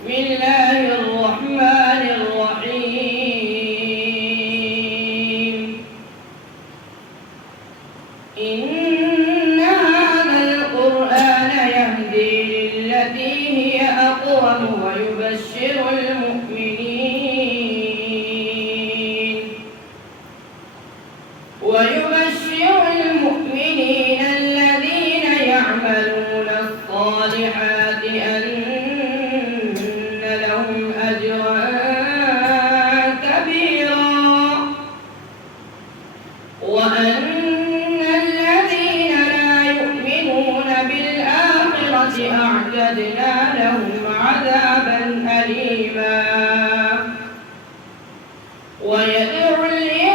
بسم الله الرحمن الرحيم. إن هذا القرآن يهدي للتي هي أقوم ويبشر المؤمنين الذين يعملون الصالحات أن لهم أجرا كبيرا وأن الذين لا يؤمنون بالآخرة أعتدنا لهم عذابا أليما. ويدعو الإنسان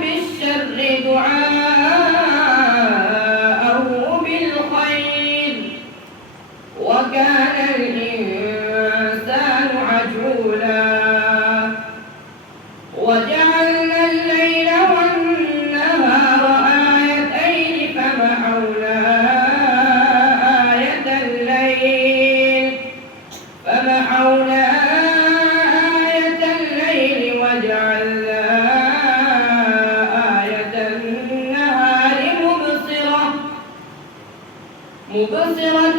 بالشر دعاءه بالخير وكان الإنسان عجولا. وجعلنا الليل والنهار آيتين فمحونا آية الليل وجعلنا آية النهار مبصرة